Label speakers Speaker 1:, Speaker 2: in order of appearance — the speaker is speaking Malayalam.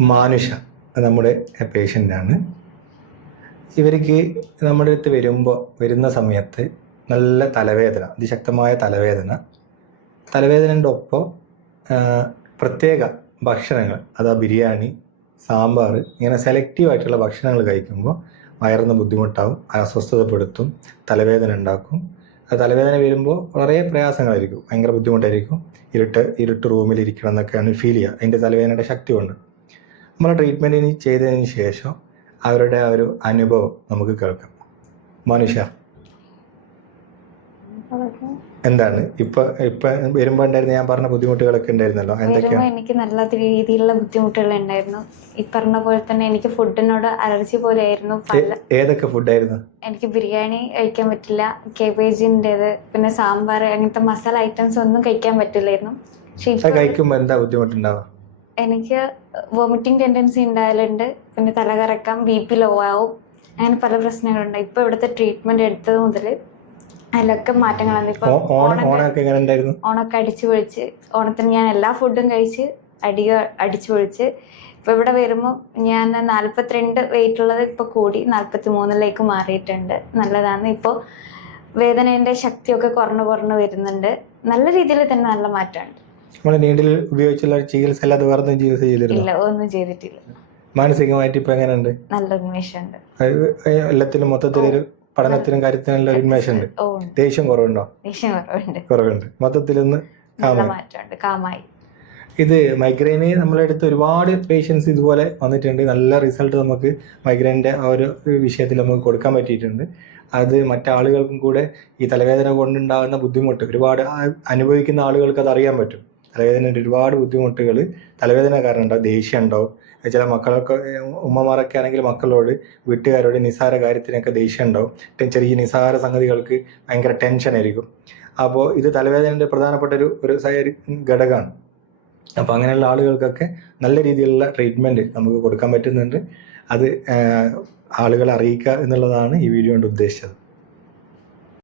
Speaker 1: മാനുഷ നമ്മുടെ പേഷ്യന്റാണ് ഇവർക്ക് നമ്മുടെ അടുത്ത് വരുമ്പോൾ വരുന്ന സമയത്ത് നല്ല തലവേദന അതിശക്തമായ തലവേദന. തലവേദനയുടെ ഒപ്പം പ്രത്യേക ഭക്ഷണങ്ങൾ അതാ ബിരിയാണി സാമ്പാർ ഇങ്ങനെ സെലക്റ്റീവ് ആയിട്ടുള്ള ഭക്ഷണങ്ങൾ കഴിക്കുമ്പോൾ വയറിന് ബുദ്ധിമുട്ടാവും അസ്വസ്ഥതപ്പെടുത്തും തലവേദന ഉണ്ടാക്കും. തലവേദന വരുമ്പോൾ വളരെ പ്രയാസങ്ങളായിരിക്കും ഭയങ്കര ബുദ്ധിമുട്ടായിരിക്കും. ഇരുട്ട് ഇരുട്ട് റൂമിൽ ഇരിക്കണം എന്നൊക്കെയാണ് ഫീൽ ചെയ്യുക. അതിന്റെ തലവേദനയുടെ ശക്തി കൊണ്ട്. നമ്മൾ ട്രീറ്റ്മെന്റിന് ചെയ്തതിന് ശേഷം അവരുടെ ആ ഒരു അനുഭവം നമുക്ക് കേൾക്കാം. മനുഷ്യ. എന്താണ്? ഇപ്പൊ ഇപ്പൊ വരുമ്പോ ഉണ്ടായിരുന്ന ഞാൻ പറഞ്ഞ ബുദ്ധിമുട്ടുകളൊക്കെ ഉണ്ടായിരുന്നല്ലോ?
Speaker 2: എന്തൊക്കെയാ?
Speaker 1: എന്തൊക്കെയാണ്
Speaker 2: എനിക്ക് നല്ല രീതിയിലുള്ള ബുദ്ധിമുട്ടുകൾ ഉണ്ടായിരുന്നു. ഈ പറഞ്ഞ പോലെ തന്നെ എനിക്ക് ഫുഡിനോട് അലർജി പോലെ ആയിരുന്നു
Speaker 1: ഏതൊക്കെ ഫുഡായിരുന്നു?
Speaker 2: എനിക്ക് ബിരിയാണി കഴിക്കാൻ പറ്റില്ല കേബേജിന്റെത് പിന്നെ സാമ്പാർ അങ്ങനത്തെ മസാല ഐറ്റംസ് ഒന്നും കഴിക്കാൻ പറ്റില്ലായിരുന്നു.
Speaker 1: കഴിക്കുമ്പോ എന്താ ബുദ്ധിമുട്ടുണ്ടാവുക?
Speaker 2: എനിക്ക് വോമിറ്റിംഗ് ടെൻഡൻസി ഉണ്ടായാലുണ്ട്. പിന്നെ തലകറക്കം ബി പി ലോ ആവും. അങ്ങനെ പല പ്രശ്നങ്ങളുണ്ട്. ഇപ്പൊ ഇവിടുത്തെ ട്രീറ്റ്മെന്റ് എടുത്തത് മുതൽ അതിലൊക്കെ
Speaker 1: മാറ്റങ്ങൾ
Speaker 2: ഓണൊക്കെ അടിച്ചു പൊളിച്ച്. ഓണത്തിന് ഞാൻ എല്ലാ ഫുഡും കഴിച്ച് അടിക അടിച്ചു പൊളിച്ച്. ഇപ്പൊ ഇവിടെ വരുമ്പോൾ ഞാൻ നാല്പത്തിരണ്ട് വെയിറ്റ് ഉള്ളത് ഇപ്പൊ കൂടി നാല്പത്തി മൂന്നിലേക്ക് മാറിയിട്ടുണ്ട്. നല്ലതാണ് ഇപ്പോൾ വേദനേന്റെ ശക്തിയൊക്കെ കുറഞ്ഞു കുറഞ്ഞു വരുന്നുണ്ട്. നല്ല രീതിയിൽ തന്നെ നല്ല മാറ്റമുണ്ട്.
Speaker 1: നമ്മൾ നീണ്ടിൽ ഉപയോഗിച്ചുള്ള ചികിത്സ അല്ലാതെ വേറെ ഒന്നും ചികിത്സ ചെയ്തിരുന്നു?
Speaker 2: ഇല്ല ഒന്നും ചെയ്തിട്ടില്ല.
Speaker 1: മാനസികമായിട്ട് ഇപ്പൊ എങ്ങനെയുണ്ട്?
Speaker 2: നല്ല ഉന്മേഷമുണ്ട്.
Speaker 1: അത് എല്ലാത്തിലും മൊത്തത്തിലൊരു പഠനത്തിനും കാര്യത്തിനുള്ള ഒരു ഉന്മേഷം ഉണ്ട്
Speaker 2: ഓ ഉണ്ട്.
Speaker 1: ദേഷ്യം കുറവുണ്ടോ?
Speaker 2: ദേഷ്യം കുറവുണ്ട്.
Speaker 1: കുറവുണ്ട്. മൊത്തത്തിലൊന്ന്
Speaker 2: നല്ല. മാറ്റമുണ്ട്. കാമായി.
Speaker 1: ഇത് മൈഗ്രെയിന് നമ്മളെ അടുത്ത് ഒരുപാട് പേഷ്യൻസ് ഇതുപോലെ വന്നിട്ടുണ്ട്. നല്ല റിസൾട്ട് നമുക്ക് മൈഗ്രെയിന്റെ ആ ഒരു വിഷയത്തിൽ നമുക്ക് കൊടുക്കാൻ പറ്റിയിട്ടുണ്ട്. അത് മറ്റാളുകൾക്കും കൂടെ ഈ തലവേദന കൊണ്ടുണ്ടാകുന്ന ബുദ്ധിമുട്ട് ഒരുപാട് ആ- അനുഭവിക്കുന്ന ആളുകൾക്ക് അത് അറിയാൻ പറ്റും. തലവേദനയുടെ ഒരുപാട് ബുദ്ധിമുട്ടുകൾ തലവേദന കാരണം ഉണ്ടാവും ദേഷ്യം ഉണ്ടാവും. ചില മക്കളൊക്കെ ഉമ്മമാരൊക്കെ ആണെങ്കിൽ മക്കളോട് വീട്ടുകാരോട് നിസാര കാര്യത്തിനൊക്കെ ദേഷ്യം ഉണ്ടാവും. ചെറിയ നിസാര സംഗതികൾക്ക് ഭയങ്കര ടെൻഷൻ ആയിരിക്കും. അപ്പോൾ ഇത് തലവേദനയുടെ പ്രധാനപ്പെട്ട ഒരു ഒരു ഘടകമാണ്. അപ്പോൾ അങ്ങനെയുള്ള ആളുകൾക്കൊക്കെ നല്ല രീതിയിലുള്ള ട്രീറ്റ്മെന്റ് നമുക്ക് കൊടുക്കാൻ പറ്റുന്നുണ്ട്. അത് ആളുകളെ അറിയിക്കുക എന്നുള്ളതാണ് ഈ വീഡിയോ കൊണ്ട് ഉദ്ദേശിച്ചത്.